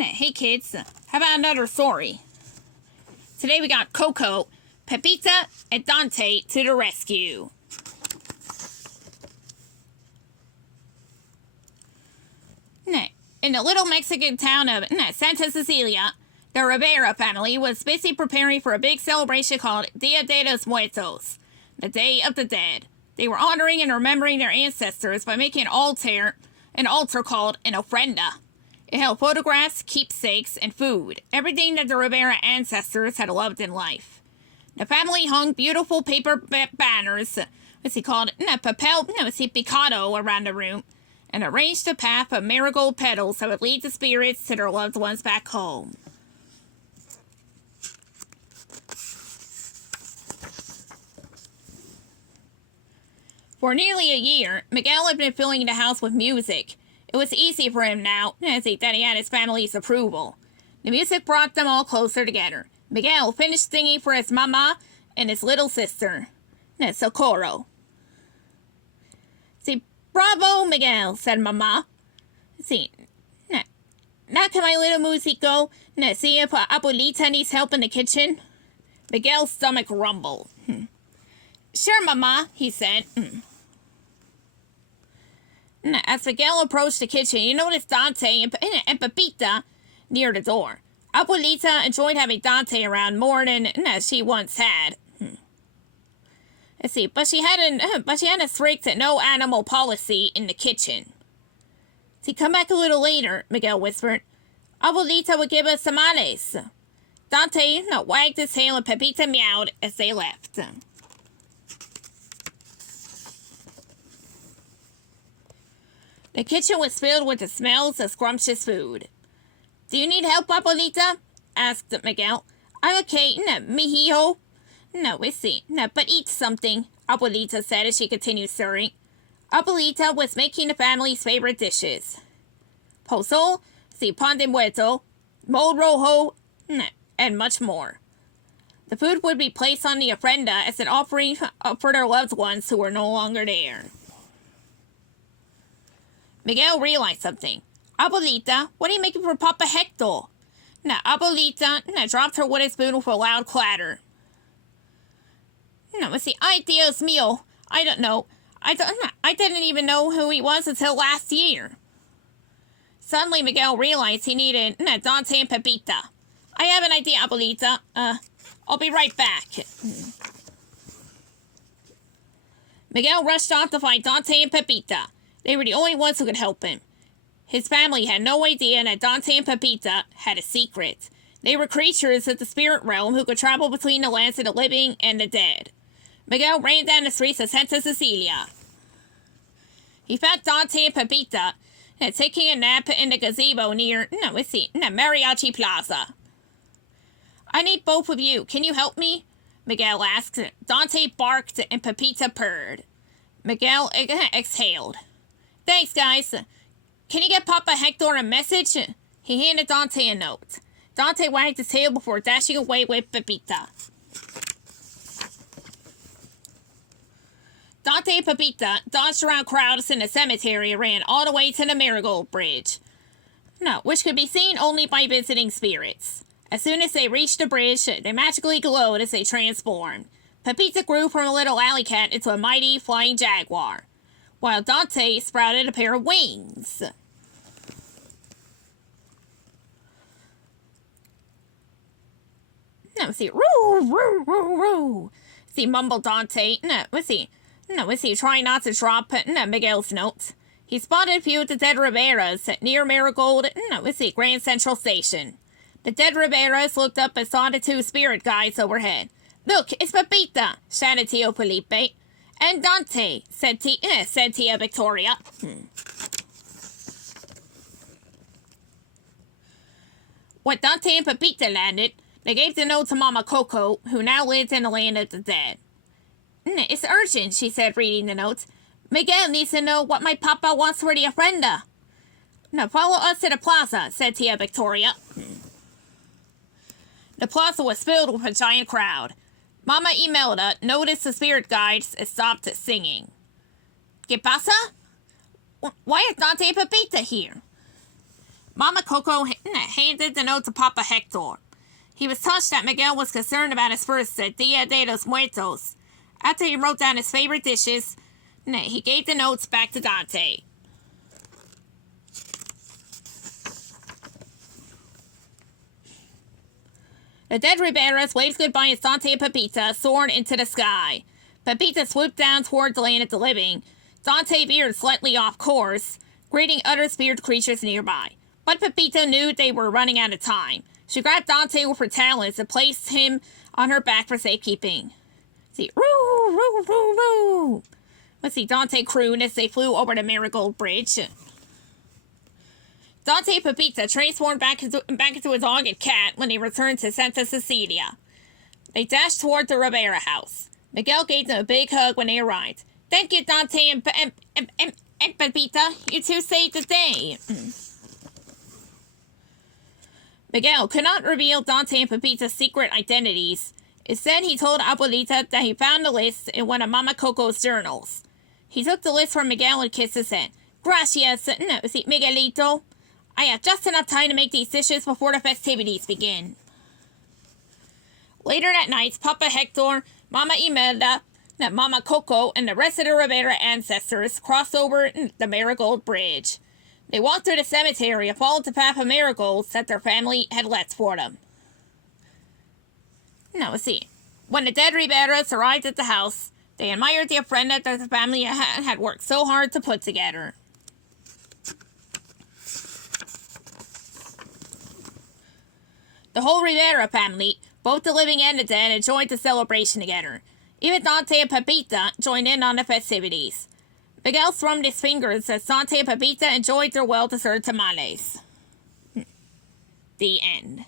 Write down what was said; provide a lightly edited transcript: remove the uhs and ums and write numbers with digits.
Hey kids, how about another story? Today we got Coco, Pepita, and Dante to the rescue. In the little Mexican town of Santa Cecilia, the Rivera family was busy preparing for a big celebration called Dia de los Muertos, the Day of the Dead. They were honoring and remembering their ancestors by making an altar called an ofrenda. It held photographs, keepsakes, and food, everything that the Rivera ancestors had loved in life. The family hung beautiful paper banners, picado around the room, and arranged a path of marigold petals that would lead the spirits to their loved ones back home. For nearly a year, Miguel had been filling the house with music. It was easy for him now, that he had his family's approval. The music brought them all closer together. Miguel finished singing for his mama and his little sister, Socorro. Bravo, Miguel, said Mama. Now can my little musico see if Abuelita needs help in the kitchen? Miguel's stomach rumbled. Sure, Mama, he said. As Miguel approached the kitchen, he noticed Dante and Pepita near the door. Abuelita enjoyed having Dante around more than she once had. But she had a strict no animal policy in the kitchen. Come back a little later, Miguel whispered. Abuelita would give us tamales. Dante wagged his tail and Pepita meowed as they left. The kitchen was filled with the smells of scrumptious food. Do you need help, Abuelita? Asked Miguel. I'm okay, mijo. But eat something, Abuelita said as she continued stirring. Abuelita was making the family's favorite dishes. Pozole, pan de muerto, mole rojo, and much more. The food would be placed on the ofrenda as an offering for their loved ones who were no longer there. Miguel realized something. Abuelita, what are you making for Papa Hector? Abuelita dropped her wooden spoon with a loud clatter. Ay Dios mío, I don't know. I didn't even know who he was until last year. Suddenly, Miguel realized he needed Dante and Pepita. I have an idea, Abuelita. I'll be right back. Miguel rushed off to find Dante and Pepita. They were the only ones who could help him. His family had no idea that Dante and Pepita had a secret. They were creatures of the spirit realm who could travel between the lands of the living and the dead. Miguel ran down the streets of Santa Cecilia. He found Dante and Pepita taking a nap in the gazebo near Mariachi Plaza. I need both of you. Can you help me? Miguel asked. Dante barked and Pepita purred. Miguel exhaled. Thanks, guys. Can you get Papa Hector a message? He handed Dante a note. Dante wagged his tail before dashing away with Pepita. Dante and Pepita dodged around crowds in the cemetery and ran all the way to the Marigold Bridge, which could be seen only by visiting spirits. As soon as they reached the bridge, they magically glowed as they transformed. Pepita grew from a little alley cat into a mighty flying jaguar, while Dante sprouted a pair of wings. Roo, roo, roo, roo. Mumbled Dante. Trying not to drop Miguel's notes. He spotted a few of the dead Riveras near Marigold, Grand Central Station. The dead Riveras looked up and saw the two spirit guides overhead. Look, it's Pepita, shouted Tio Felipe. And Dante, said Tia Victoria. When Dante and Pepita landed, they gave the note to Mama Coco, who now lived in the land of the dead. It's urgent, she said, reading the notes. Miguel needs to know what my papa wants for the ofrenda. Follow us to the plaza, said Tia Victoria. The plaza was filled with a giant crowd. Mama Imelda noticed the spirit guides and stopped singing. ¿Qué pasa? Why is Dante and Pepita here? Mama Coco handed the note to Papa Hector. He was touched that Miguel was concerned about his first Dia de los Muertos. After he wrote down his favorite dishes, he gave the notes back to Dante. The dead Riberas waved goodbye as Dante and Pepita soared into the sky. Pepita swooped down toward the land of the living. Dante veered slightly off course, greeting other spirit creatures nearby. But Pepita knew they were running out of time. She grabbed Dante with her talons and placed him on her back for safekeeping. See, roo, roo, roo, roo. Let's see, Dante crooned as they flew over the Marigold Bridge. Dante and Pepita transformed back into a dog and cat when they returned to Santa Cecilia. They dashed toward the Rivera house. Miguel gave them a big hug when they arrived. Thank you, Dante and Pepita. You two saved the day. Miguel could not reveal Dante and Pepita's secret identities. Instead, he told Abuelita that he found the list in one of Mama Coco's journals. He took the list from Miguel and kissed his hand. Gracias, Miguelito. I have just enough time to make these dishes before the festivities begin. Later that night, Papa Hector, Mama Imelda, Mama Coco, and the rest of the Rivera ancestors crossed over the Marigold Bridge. They walked through the cemetery and followed the path of marigolds that their family had left for them. Now, let's see. When the dead Riberas arrived at the house, they admired the ofrenda that the family had worked so hard to put together. The whole Rivera family, both the living and the dead, enjoyed the celebration together. Even Dante and Pepita joined in on the festivities. Miguel thrummed his fingers as Dante and Pepita enjoyed their well-deserved tamales. The end.